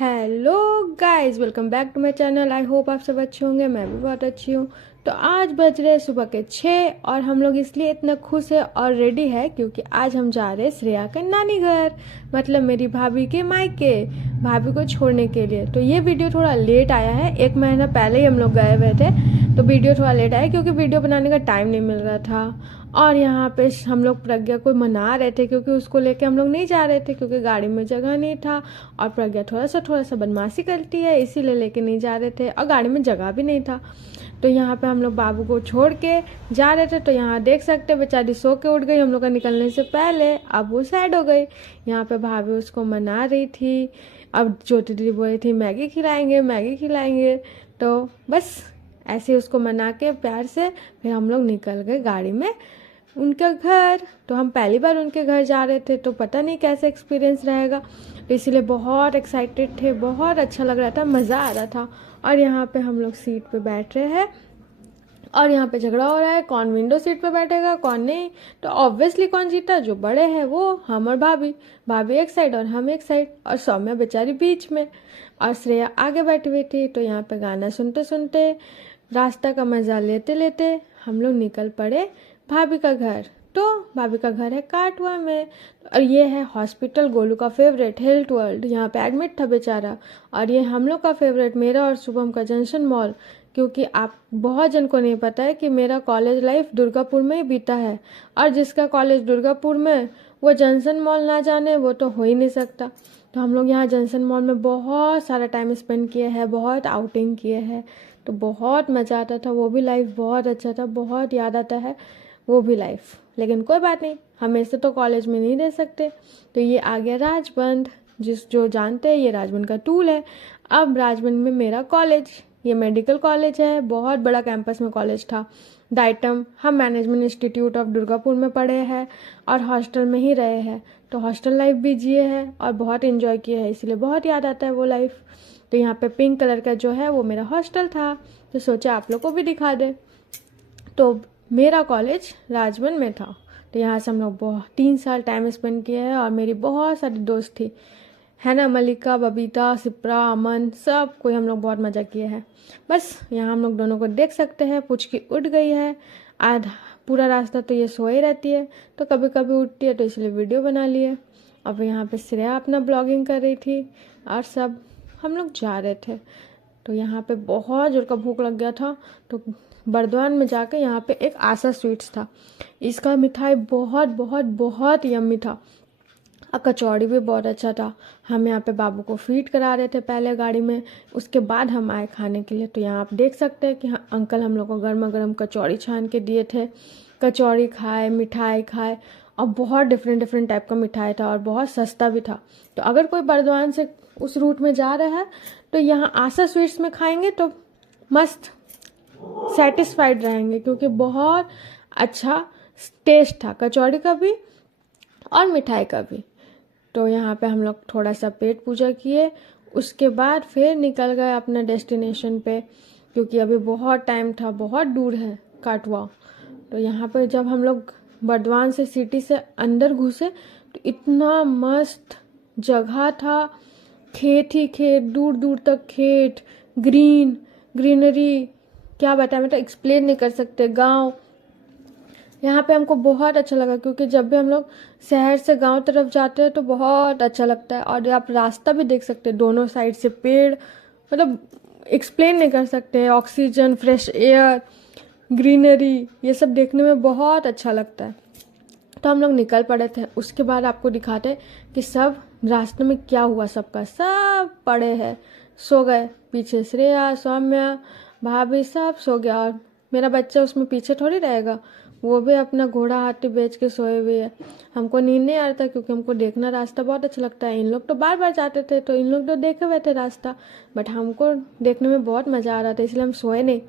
Hello guys, welcome back to my channel. I hope आप सब अच्छे होंगे। मैं भी बहुत अच्छी हूँ। तो आज बज रहे सुबह के 6 और हम लोग इसलिए इतना खुश है और रेडी है क्योंकि आज हम जा रहे हैं श्रेया के नानी घर, मतलब मेरी भाभी के मायके, भाभी को छोड़ने के लिए। तो ये वीडियो थोड़ा लेट आया है, 1 महीना पहले ही हम लोग गए हुए थे, तो वीडियो थोड़ा लेट आया क्योंकि वीडियो बनाने का टाइम नहीं मिल रहा था। और यहाँ पे हम लोग प्रज्ञा को मना रहे थे क्योंकि उसको लेके हम लोग नहीं जा रहे थे क्योंकि गाड़ी में जगह नहीं था, और प्रज्ञा थोड़ा सा बदमाशी करती है, इसीलिए लेके नहीं जा रहे थे, और गाड़ी में जगह भी नहीं था। तो यहाँ पे हम लोग बाबू को छोड़ के जा रहे थे। तो यहाँ देख सकते बेचारी सो के उठ गई हम लोग का निकलने से पहले, अब वो सैड हो गई। यहाँ पे भाभी उसको मना रही थी। अब ज्योति दीदी बोल रही थी मैगी खिलाएंगे मैगी खिलाएंगे, तो बस ऐसे उसको मना के प्यार से फिर हम लोग निकल गए गाड़ी में उनका घर। तो हम पहली बार उनके घर जा रहे थे, तो पता नहीं कैसा एक्सपीरियंस रहेगा, तो इसीलिए बहुत एक्साइटेड थे, बहुत अच्छा लग रहा था, मज़ा आ रहा था। और यहाँ पे हम लोग सीट पे बैठ रहे हैं और यहाँ पे झगड़ा हो रहा है कौन विंडो सीट पे बैठेगा कौन नहीं। तो ऑब्वियसली कौन जीता, जो बड़े हैं वो, हम और भाभी, भाभी एक साइड और हम एक साइड, और सौम्या बेचारी बीच में, और श्रेया आगे बैठी हुई थी। तो यहाँ पे गाना सुनते सुनते, रास्ता का मज़ा लेते लेते हम लोग निकल पड़े भाभी का घर। तो भाभी का घर है काटवा में, और ये है हॉस्पिटल गोलू का फेवरेट हेल्थ वर्ल्ड, यहाँ पे एडमिट था बेचारा। और ये हम लोग का फेवरेट, मेरा और शुभम का, जंक्शन मॉल, क्योंकि आप बहुत जन को नहीं पता है कि मेरा कॉलेज लाइफ दुर्गापुर में ही बीता है, और जिसका कॉलेज दुर्गापुर में वो जंक्शन मॉल ना जाने वो तो हो ही नहीं सकता। तो हम लोग यहाँ जंक्शन मॉल में बहुत सारा टाइम स्पेंड किए हैं, बहुत आउटिंग किए हैं, तो बहुत मज़ा आता था। वो भी लाइफ बहुत अच्छा था, बहुत याद आता है वो भी लाइफ। लेकिन कोई बात नहीं, हम ऐसे तो कॉलेज में नहीं रह सकते। तो ये आ गया राजबंद, जो जानते हैं ये राजबंद का टूल है। अब राजबंद में मेरा कॉलेज, ये मेडिकल कॉलेज है, बहुत बड़ा कैंपस में कॉलेज था। डाइटम, हम मैनेजमेंट इंस्टीट्यूट ऑफ दुर्गापुर में पढ़े हैं और हॉस्टल में ही रहे हैं, तो हॉस्टल लाइफ भी जिए हैं और बहुत इन्जॉय किए हैं, इसलिए बहुत याद आता है वो लाइफ। तो यहाँ पे पिंक कलर का जो है वो मेरा हॉस्टल था, तो सोचा आप लोग को भी दिखा दे। तो मेरा कॉलेज राजबंद में था, तो यहाँ से हम लोग 3 साल टाइम स्पेंड किए हैं, और मेरी बहुत सारी दोस्त थी, है ना, मलिका, बबीता, सिप्रा, अमन, सब कोई हम लोग बहुत मज़ा किए हैं। बस यहाँ हम लोग दोनों को देख सकते हैं, पुचकी उठ गई है, आधा पूरा रास्ता तो ये सोए रहती है, तो कभी कभी उठती है, तो इसलिए वीडियो बना लिए। अब यहाँ पे श्रेया अपना ब्लॉगिंग कर रही थी, और सब हम लोग जा रहे थे। तो यहाँ पे बहुत जोर का भूख लग गया था, तो बर्दवान में जाके यहाँ पे एक आशा स्वीट्स था, इसका मिठाई बहुत बहुत बहुत यम्मी था, और कचौड़ी भी बहुत अच्छा था। हम यहाँ पे बाबू को फीड करा रहे थे पहले गाड़ी में, उसके बाद हम आए खाने के लिए। तो यहाँ आप देख सकते हैं कि अंकल हम लोग को गर्मा गर्म कचौड़ी छान के दिए थे, कचौड़ी खाए, मिठाई खाए, और बहुत डिफरेंट टाइप का मिठाई था और बहुत सस्ता भी था। तो अगर कोई बर्दवान से उस रूट में जा रहा है तो यहाँ आशा स्वीट्स में खाएंगे तो मस्त सेटिस्फाइड रहेंगे, क्योंकि बहुत अच्छा टेस्ट था कचौड़ी का भी और मिठाई का भी। तो यहाँ पे हम लोग थोड़ा सा पेट पूजा किए, उसके बाद फिर निकल गए अपना डेस्टिनेशन पे, क्योंकि अभी बहुत टाइम था, बहुत दूर है काटवा। तो यहाँ पे जब हम लोग बर्दवान से सिटी से अंदर घुसे तो इतना मस्त जगह था, खेत ही खेत, दूर दूर तक खेत, ग्रीनरी, क्या बताएं, मतलब एक्सप्लेन नहीं कर सकते। गांव यहाँ पे हमको बहुत अच्छा लगा, क्योंकि जब भी हम लोग शहर से गांव तरफ जाते हैं तो बहुत अच्छा लगता है, और आप रास्ता भी देख सकते हैं, दोनों साइड से पेड़, मतलब एक्सप्लेन नहीं कर सकते। ऑक्सीजन, फ्रेश एयर, ग्रीनरी, ये सब देखने में बहुत अच्छा लगता है। तो हम लोग निकल पड़े थे, उसके बाद आपको दिखाते कि सब रास्ते में क्या हुआ। सबका सब पड़े हैं, सो गए, पीछे श्रेया, सौम्या, भाभी, सब सो गया, और मेरा बच्चा उसमें पीछे थोड़ी रहेगा, वो भी अपना घोड़ा हाथी बेच के सोए हुए है। हमको नींद नहीं आ रहा था क्योंकि हमको देखना रास्ता बहुत अच्छा लगता है। इन लोग तो बार बार जाते थे, तो इन लोग तो देखे हुए थे रास्ता, बट हमको देखने में बहुत मज़ा आ रहा था, इसलिए हम सोए नहीं।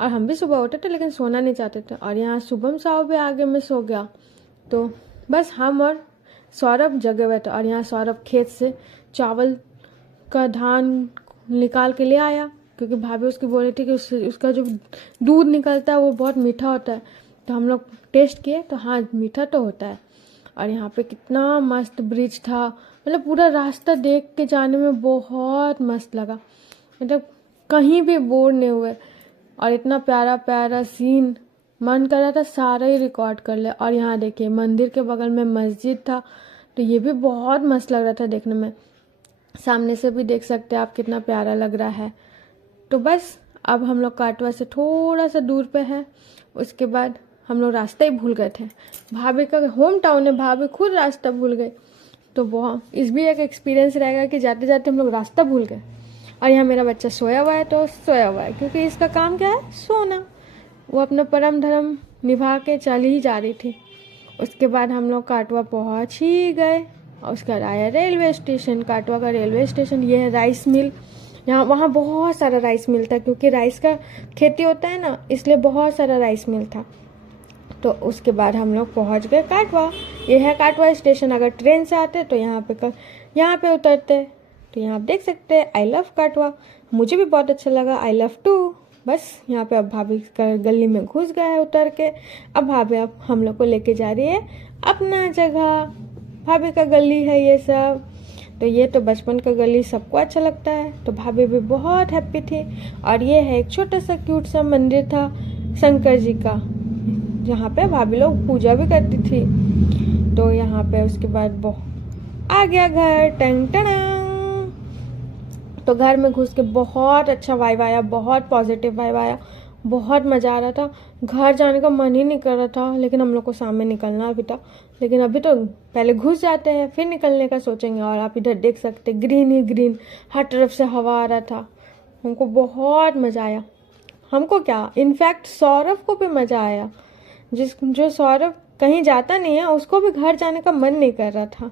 और हम भी सुबह उठे थे लेकिन सोना नहीं चाहते थे। और यहाँ शुभम साहब भी आगे में सो गया, तो बस हम और सौरभ जगे हुए थे। और यहाँ सौरभ खेत से चावल का धान निकाल के ले आया, क्योंकि भाभी उसकी बोल रही थी कि उसका जो दूध निकलता है वो बहुत मीठा होता है। तो हम लोग टेस्ट किए, तो हाँ मीठा तो होता है। और यहाँ पे कितना मस्त ब्रिज था, मतलब पूरा रास्ता देख के जाने में बहुत मस्त लगा, मतलब कहीं भी बोर नहीं हुए। और इतना प्यारा प्यारा सीन, मन कर रहा था सारा ही रिकॉर्ड कर ले। और यहाँ देखिए मंदिर के बगल में मस्जिद था, तो ये भी बहुत मस्त लग रहा था देखने में। सामने से भी देख सकते हैं आप कितना प्यारा लग रहा है। तो बस अब हम लोग काटवा से थोड़ा सा दूर पे है। उसके बाद हम लोग रास्ता ही भूल गए थे। भाभी का होम टाउन है, भाभी खुद रास्ता भूल गए। तो बहुत इस भी एक एक्सपीरियंस रहेगा कि जाते जाते हम लोग रास्ता भूल गए। और यहाँ मेरा बच्चा सोया हुआ है, तो सोया हुआ है क्योंकि इसका काम क्या है, सोना। वो अपना परम धर्म निभा के चल ही जा रही थी। उसके बाद हम लोग काटवा पहुँच ही गए और उसके बाद आया रेलवे स्टेशन। काटवा का रेलवे स्टेशन ये है। राइस मिल, यहाँ वहाँ बहुत सारा राइस मिल था क्योंकि राइस का खेती होता है ना, इसलिए बहुत सारा राइस मिल था। तो उसके बाद हम लोग पहुँच गए काटवा। ये है काटवा स्टेशन। अगर ट्रेन से आते तो यहाँ पे उतरते। तो यहाँ आप देख सकते हैं आई लव काटवा। मुझे भी बहुत अच्छा लगा, आई लव टू। बस यहाँ पे अब भाभी का गली में घुस गया है उतर के। अब भाभी अब हम लोग को लेके जा रही है अपना जगह। भाभी का गली है ये सब। तो ये तो बचपन का गली सबको अच्छा लगता है, तो भाभी भी बहुत हैप्पी थी। और ये है एक छोटा सा क्यूट सा मंदिर था शंकर जी का, जहाँ पे भाभी लोग पूजा भी करती थी। तो यहाँ पे उसके बाद आ गया घर, टंग टंग। तो घर में घुस के बहुत अच्छा वाइब आया, बहुत पॉजिटिव वाइब आया, बहुत मज़ा आ रहा था। घर जाने का मन ही नहीं कर रहा था, लेकिन हम लोग को सामने निकलना भी था। लेकिन अभी तो पहले घुस जाते हैं फिर निकलने का सोचेंगे। और आप इधर देख सकते ग्रीन ही ग्रीन, हर तरफ से हवा आ रहा था। हमको बहुत मज़ा आया। हमको क्या, इनफैक्ट सौरभ को भी मज़ा आया। जो सौरभ कहीं जाता नहीं है, उसको भी घर जाने का मन नहीं कर रहा था।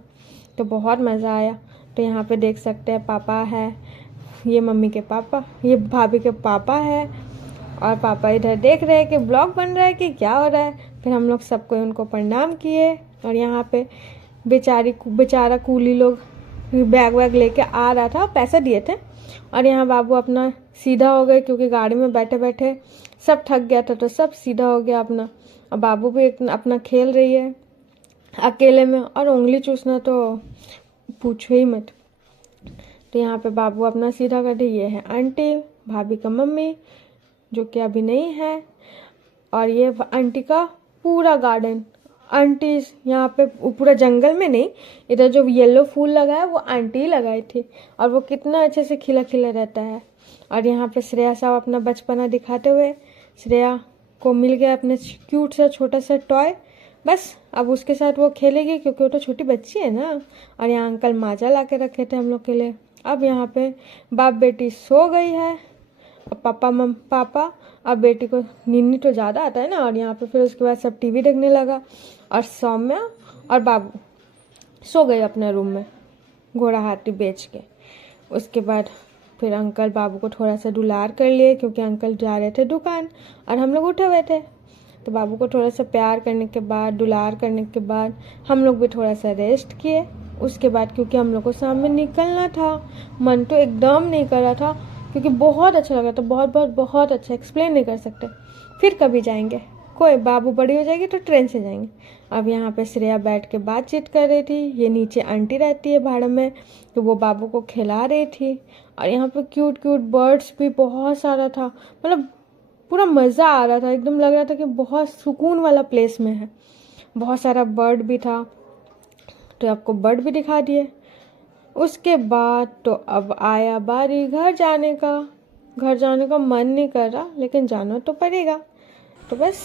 तो बहुत मज़ा आया। तो यहाँ पे देख सकते हैं पापा है, ये मम्मी के पापा, ये भाभी के पापा है। और पापा इधर देख रहे हैं कि ब्लॉग बन रहा है कि क्या हो रहा है। फिर हम लोग सबको उनको प्रणाम किए। और यहाँ पे बेचारा कूली लोग बैग वैग लेके आ रहा था, पैसे दिए थे। और यहाँ बाबू अपना सीधा हो गए क्योंकि गाड़ी में बैठे बैठे सब थक गया था, तो सब सीधा हो गया अपना। और बाबू भी अपना खेल रही है अकेले में। और उंगली चूसना तो पूछो ही मत। तो यहाँ पे बाबू अपना सीधा कर रही। ये है आंटी, भाभी का मम्मी, जो कि अभी नहीं है। और ये आंटी का पूरा गार्डन। आंटी यहाँ पे पूरा जंगल में नहीं, इधर जो येलो फूल लगा है वो आंटी ही लगाई थी। और वो कितना अच्छे से खिला खिला रहता है। और यहाँ पे श्रेया साहब अपना बचपना दिखाते हुए, श्रेया को मिल गया अपने क्यूट सा छोटा सा टॉय। बस अब उसके साथ वो खेलेगी क्योंकि वो तो छोटी बच्ची है ना। और यहाँ अंकल माजा ला के रखे थे हम लोग के लिए। अब यहाँ पे बाप बेटी सो गई है। अब पापा अब बेटी को नींद तो ज़्यादा आता है ना। और यहाँ पे फिर उसके बाद सब टीवी देखने लगा। और सौम्या और बाबू सो गए अपने रूम में घोड़ा हाथी बेच के। उसके बाद फिर अंकल बाबू को थोड़ा सा दुलार कर लिए क्योंकि अंकल जा रहे थे दुकान और हम लोग उठे हुए थे। तो बाबू को थोड़ा सा प्यार करने के बाद, दुलार करने के बाद हम लोग भी थोड़ा सा रेस्ट किए। उसके बाद क्योंकि हम लोग को सामने निकलना था, मन तो एकदम नहीं कर रहा था क्योंकि बहुत अच्छा लग रहा था, बहुत बहुत बहुत अच्छा, एक्सप्लेन नहीं कर सकते। फिर कभी जाएंगे, कोई बाबू बड़ी हो जाएगी तो ट्रेन से जाएंगे। अब यहाँ पे श्रेया बैठ के बातचीत कर रही थी। ये नीचे आंटी रहती है भाड़ा में, तो वो बाबू को खिला रही थी। और यहाँ पे क्यूट क्यूट बर्ड्स भी बहुत सारा था, मतलब पूरा मज़ा आ रहा था। एकदम लग रहा था कि बहुत सुकून वाला प्लेस में है। बहुत सारा बर्ड भी था, तो आपको बर्ड भी दिखा दिए। उसके बाद तो अब आया बारी घर जाने का। घर जाने का मन नहीं कर रहा, लेकिन जाना तो पड़ेगा। तो बस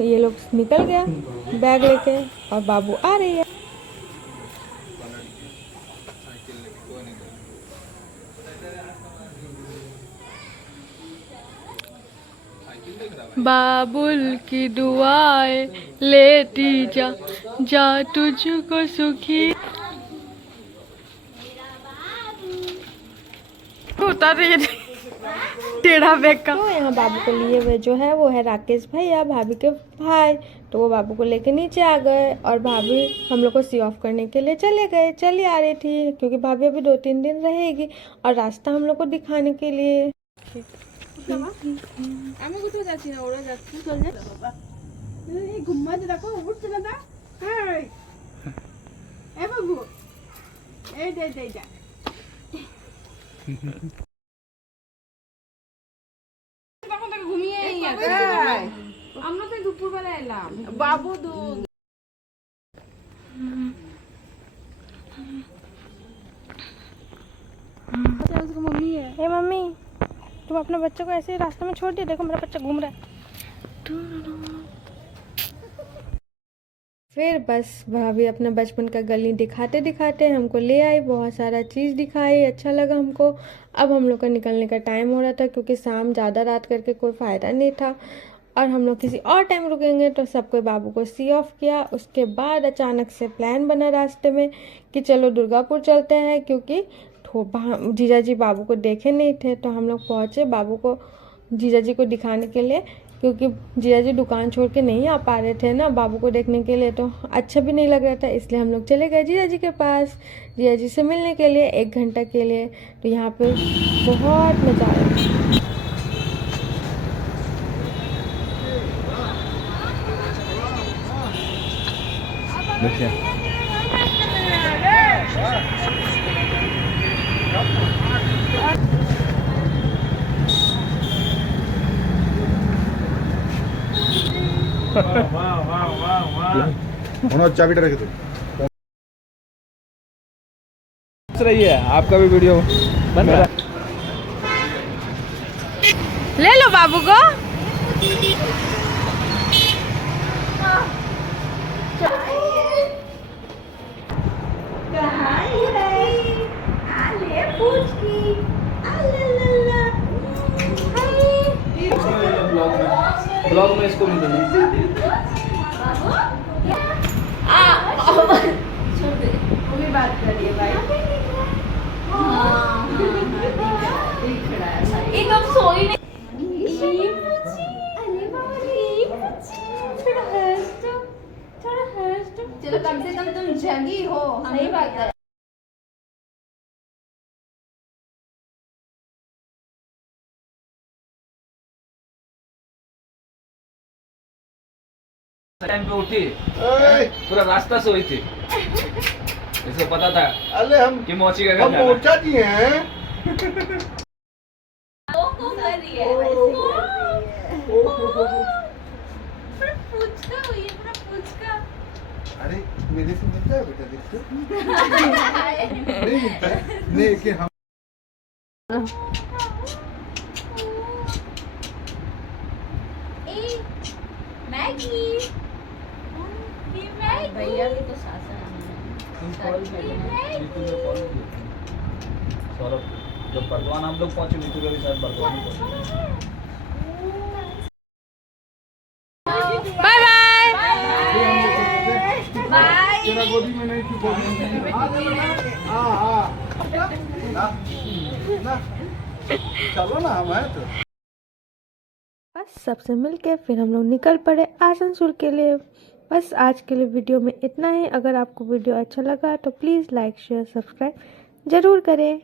ये लोग निकल गया बैग लेके और बाबू आ रही है। बाबुल की दुआएं लेती जा, जा तुझको सुखी। उतार रही है टेढ़ा बैग का। तो यहाँ बाबू को लिए हुए जो है वो है राकेश भैया, भाभी के भाई। तो वो बाबू को लेके नीचे आ गए और भाभी हम लोग को सी ऑफ करने के लिए चले गए। चली आ रही थी क्योंकि भाभी अभी 2-3 दिन रहेगी और रास्ता हम लोग को दिखाने के लिए। আমি কোথাও যাচ্ছি না, ওরা যাচ্ছে। চল যা বাবা, এই ঘুমাতে দেখো, উঠছে না। এই বাবু ए दे दे जा তখন থেকে ঘুমিয়েই আছে আমরা তো দুপুরবেলা এলাম বাবু দুধ उसको मम्मी है हे मम्मी, तुम अपने बच्चे को ऐसे ही रास्ते में छोड़ दिया, देखो मेरा बच्चा घूम रहा है। फिर बस भाभी अपना बचपन का गली दिखाते दिखाते हमको ले आई, बहुत सारा चीज़ दिखाई, अच्छा लगा हमको। अब हम लोग का निकलने का टाइम हो रहा था क्योंकि शाम ज़्यादा रात करके कोई फ़ायदा नहीं था और हम लोग किसी और टाइम रुकेंगे, तो सब कोई बाबू को सी ऑफ किया। उसके बाद अचानक से प्लान बना रास्ते में कि चलो दुर्गापुर चलते हैं, क्योंकि जीजा जी बाबू को देखे नहीं थे। तो हम लोग पहुँचे बाबू को जीजा जी को दिखाने के लिए, क्योंकि जीजा जी दुकान छोड़ के नहीं आ पा रहे थे ना बाबू को देखने के लिए, तो अच्छा भी नहीं लग रहा था, इसलिए हम लोग चले गए जीजा जी के पास, जीजा जी से मिलने के लिए 1 घंटा के लिए। तो यहाँ पे बहुत मज़ा आया। देखिए चाबी रखे तो रही है, आपका भी वीडियो बन रहा है। ले लो बाबू को। ब्लॉग में इसको भी दूंगा। बात करिए भाई एकदम सोई नहीं चलो कम से कम तुम जगी हो, सही बात है। टाइम पे उठी, पूरा रास्ता सोई थी, इसको पता था अरे हम कि मोची का घर हम जाना है। पहुंचा दिए हैं। अरे मेरे से मिलता है बेटा, देखो नहीं मिलता है, नहीं कि हम भैया भी तो शासन सौरभ जब बर्दवान हम लोग पहुंचे, नीतू का भी शायद बर्दवान ही पहुंचे। Bye bye. तेरा गोदी में नहीं थी, गोदी में हाँ ना चलो ना हम है तो। बस सबसे मिलके फिर हम लोग निकल पड़े आसनसोल के लिए। बस आज के लिए वीडियो में इतना ही। अगर आपको वीडियो अच्छा लगा तो प्लीज़ लाइक शेयर सब्सक्राइब ज़रूर करें।